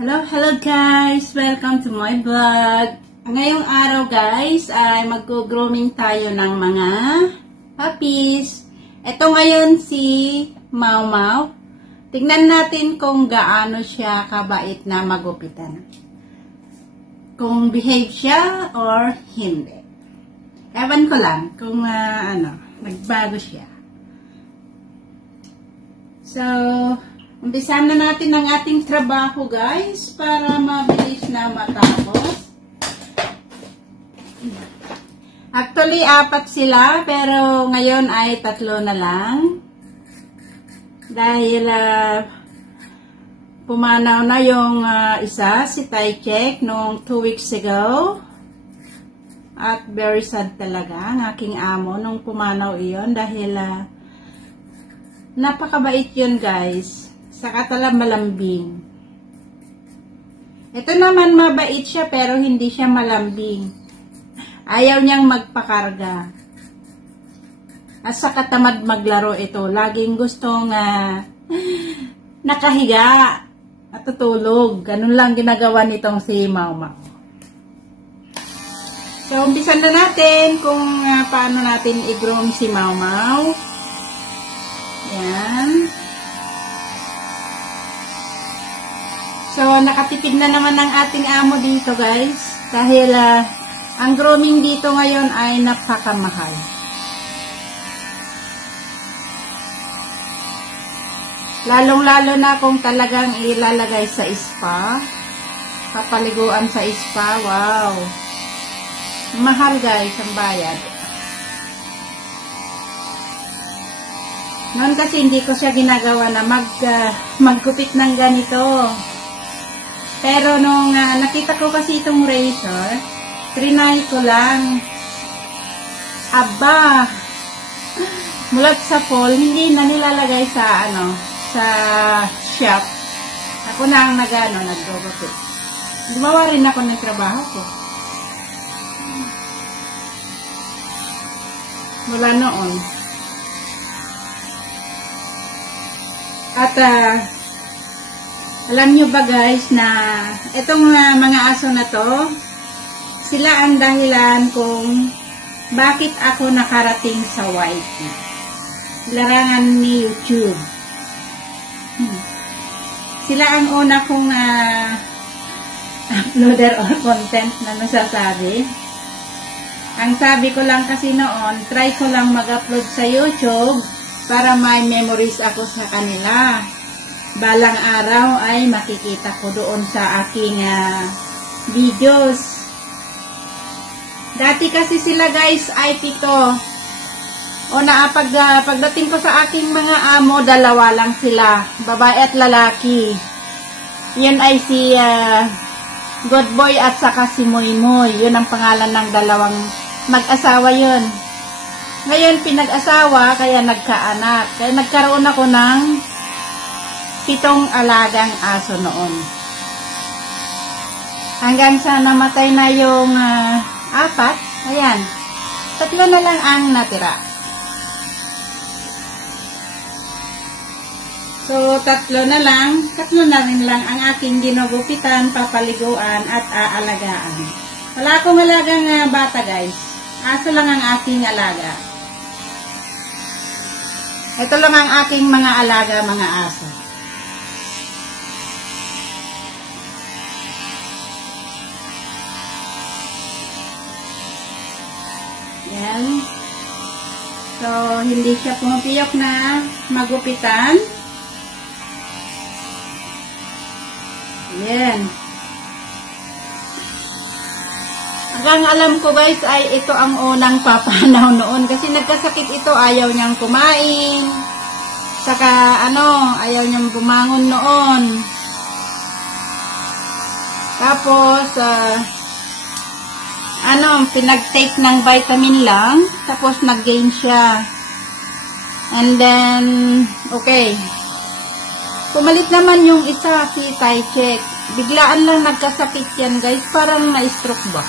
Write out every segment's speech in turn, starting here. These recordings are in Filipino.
Hello guys! Welcome to my vlog. Ngayong araw guys ay mag-grooming tayo ng mga puppies. Ito ngayon si Mau Mau. Tignan natin kung gaano siya kabait na magupitan. Kung behave siya or hindi. Ewan ko lang kung nagbago siya. So, umpisahan na natin ang ating trabaho guys para mabilis na matapos. Actually, 4 sila pero ngayon ay 3 na lang. Dahil pumanaw na yung isa, si Tai-Check, noong 2 weeks ago. At very sad talaga ang aking amo nung pumanaw iyon dahil napakabait yun guys. Saka talagang malambing. Ito naman mabait siya pero hindi siya malambing. Ayaw niyang magpakarga. At saka tamad maglaro ito. Laging gustong nakahiga at tutulog. Ganun lang ginagawa nitong si Mau Mau. So, umpisan na natin kung paano natin i-groom si Mau Mau. Yan. So, nakatipid na naman ang ating amo dito guys. Dahil ang grooming dito ngayon ay napakamahal. Lalong-lalo na kung talagang ilalagay sa spa. Papaliguan sa spa. Wow. Mahal guys ang bayad. Noon kasi hindi ko siya ginagawa na maggupit ng ganito. Pero nung nakita ko kasi itong razor, trinay ko lang. Aba, mulat sa fall, hindi na nilalagay sa sa shop. Ako na ang nagugupit. Gumawa rin ako ng trabaho ko. Mula noon. At alam nyo ba guys na itong mga aso na to, sila ang dahilan kung bakit ako nakarating sa YT. Larangan ni YouTube. Sila ang una kong uploader or content na nasasabi. Ang sabi ko lang kasi noon, try ko lang mag-upload sa YouTube para may memories ako sa kanila. Balang araw ay makikita ko doon sa aking videos. Dati kasi sila guys ay 7. Pagdating ko sa aking mga amo, 2 lang sila. Babae at lalaki. Yan ay si Good Boy at saka si Moy Moy. Yun ang pangalan ng 2 mag-asawa yun. Ngayon, pinag-asawa, kaya nagkaanak. Kaya nagkaroon ako ng 7 alagang aso noon. Hanggang sa namatay na yung 4, ayan, 3 na lang ang natira. So, 3 na rin lang ang aking ginugupitan, papaliguan at aalagaan. Wala akong alagang bata guys. Aso lang ang aking alaga. Ito lang ang aking mga alaga, mga aso. Yan. So, hindi siya pumapiyok na magupitan. Yan. Hanggang alam ko guys ay ito ang unang papanaw noon. Kasi nagkasakit ito, ayaw niyang kumain. Saka ayaw niyang bumangon noon. Tapos, pinag-take ng vitamin lang. Tapos nag-gain siya. And then, okay. Pumalit naman yung isa, si Tai-Check. Biglaan lang nagkasakit yan guys. Parang na-stroke ba?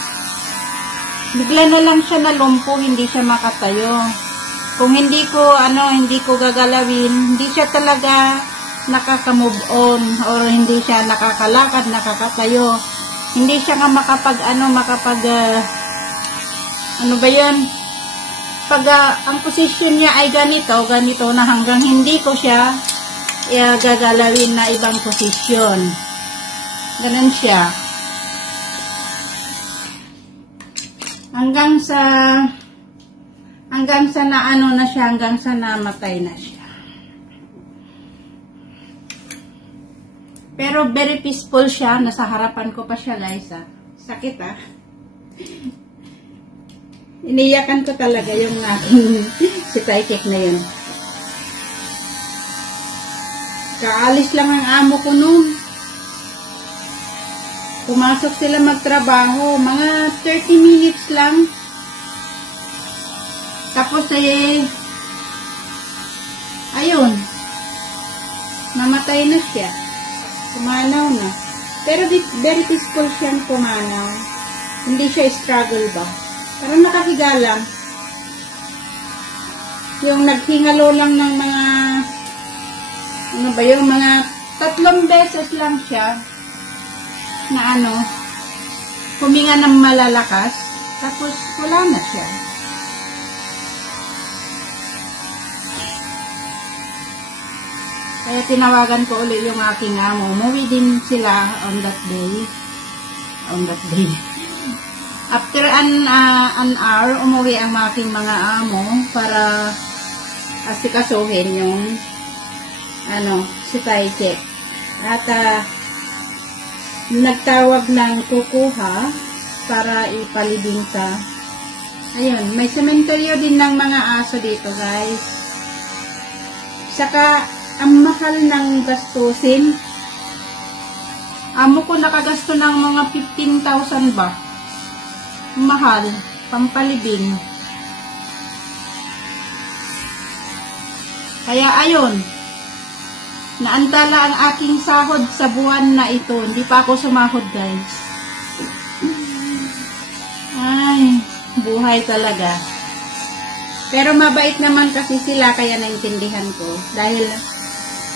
Bigla na lang siya nalumpo, hindi siya makatayo. Kung hindi ko gagalawin, hindi siya talaga nakaka-move on or hindi siya nakakalakad, nakakatayo. Hindi siya nga ano ba yun? Pag ang posisyon niya ay ganito na hanggang hindi ko siya gagalawin na ibang posisyon. Ganun siya. Hanggang sa naano na siya, hanggang sa namatay na siya. Pero very peaceful siya. Nasa harapan ko pa siya, guys. Sakit, Iniyakan ko talaga yung aking si Taikik na yun. Kaalis lang ang amo ko noon. Pumasok sila magtrabaho. Mga 30 minutes lang. Tapos ayun. Namatay na siya. Pumanaw na. Pero very peaceful siyang pumanaw. Hindi siya struggle ba. Parang nakahiga lang. Yung naghingalo lang ng mga mga 3 beses lang siya na huminga ng malalakas. Tapos wala na siya. Kaya tinawagan ko ulit yung aking amo. Umuwi din sila on that day. After an hour, umuwi ang aking mga amo para asikasuhin yung si Taikik. At nagtawag ng kukuha para ipalibing sa ayun, may sementeryo din ng mga aso dito, guys. Saka ang mahal ng gastusin. Amo ko nakagasto ng mga 15,000 ba? Mahal, pampalibing. Kaya ayun, naantala ang aking sahod sa buwan na ito. Hindi pa ako sumahod, guys. Ay, buhay talaga. Pero mabait naman kasi sila, kaya naintindihan ko. Dahil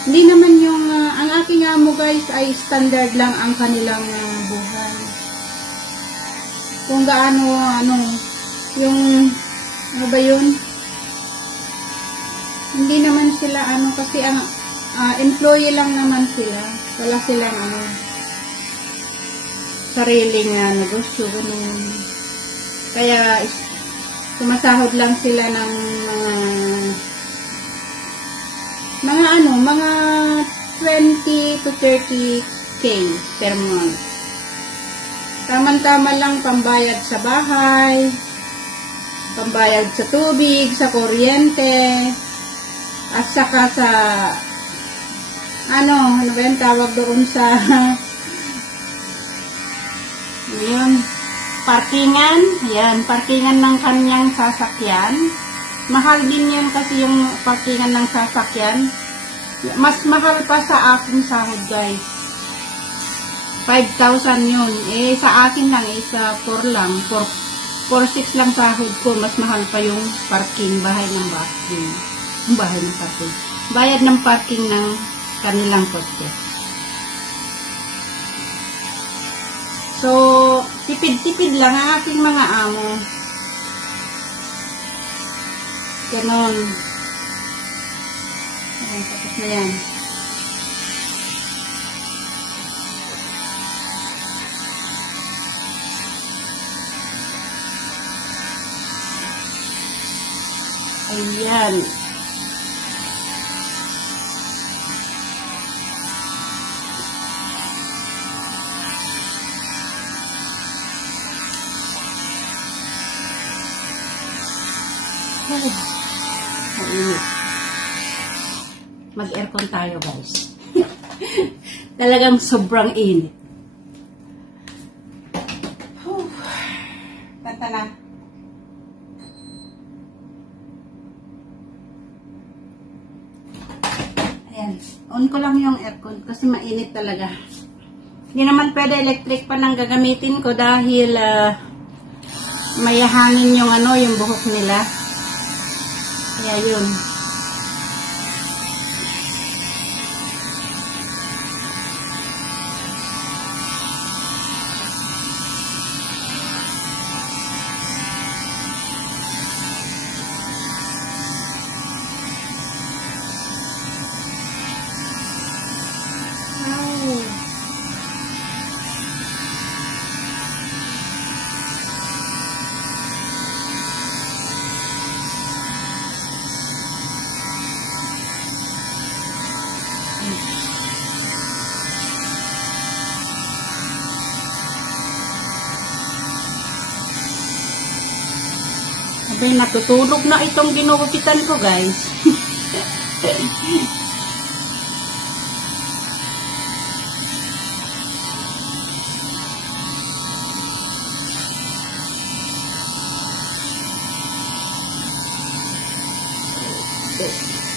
hindi naman yung ang aking amo, guys, ay standard lang ang kanilang buhay. Kung gaano yung ba yun? Hindi naman sila kasi ang employee lang naman sila. Wala silang sariling negosyo, ganun. Kaya sumasahod lang sila ng mga 20 to 30K per month. Tama-tama lang pambayad sa bahay, pambayad sa tubig, sa kuryente, at saka sa ano ba yung tawag doon sa yun, parkingan. Yan, parkingan ng kanyang sasakyan. Mahal din yan kasi yung parkingan ng sasakyan. Mas mahal pa sa aking sahod, guys. 5,000 yun. Sa akin lang, sa 4 lang. 4,600 lang sahod ko. Mas mahal pa yung parking, bahay ng parking. Yung bahay ng parking. Bayad ng parking ng kanilang kotse. So, tipid-tipid lang ang aking mga amo. Ganon. Ayan, tapos na yan. Ayan. Mainit. Mag-aircon tayo, guys. Talagang sobrang init. Kanta na. Ayan. On ko lang yung aircon kasi mainit talaga. Hindi naman pwede electric pa nang gagamitin ko dahil may hangin yung yung buhok nila. Kaya yun. Ay, natutulog na itong ginugupitan ko, guys.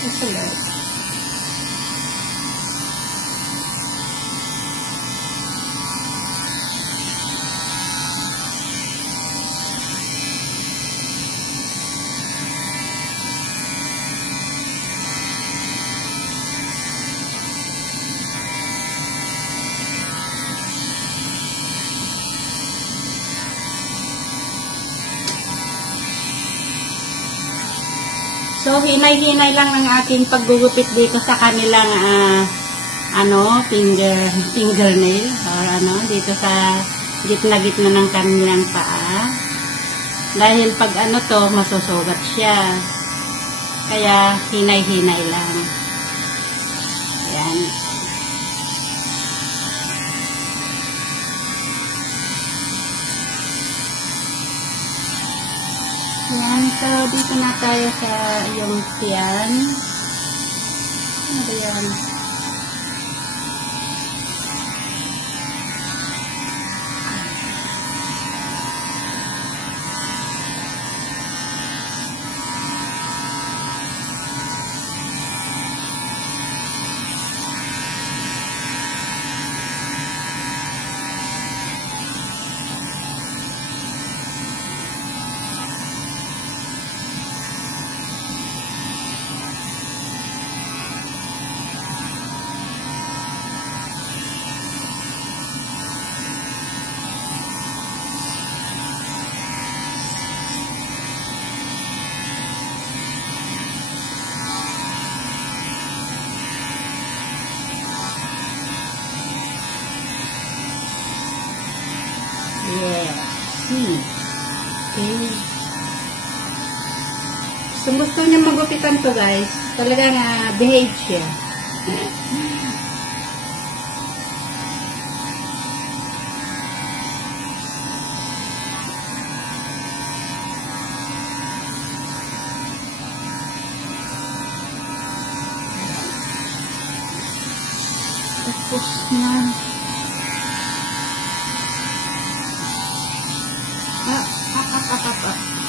That's a lot. So, hinay-hinay lang ang ating paggugupit dito sa kanilang fingernail or dito sa gitna-gitna ng kanilang paa. Dahil pag masusugat siya. Kaya, hinay-hinay lang. Ayan. Ayan, so dito na tayo sa yung tiyan. Ano ba yan? Yeah. Okay. So, gusto niya magupitan to, guys. Talagang behave siya. Tapos na. Up.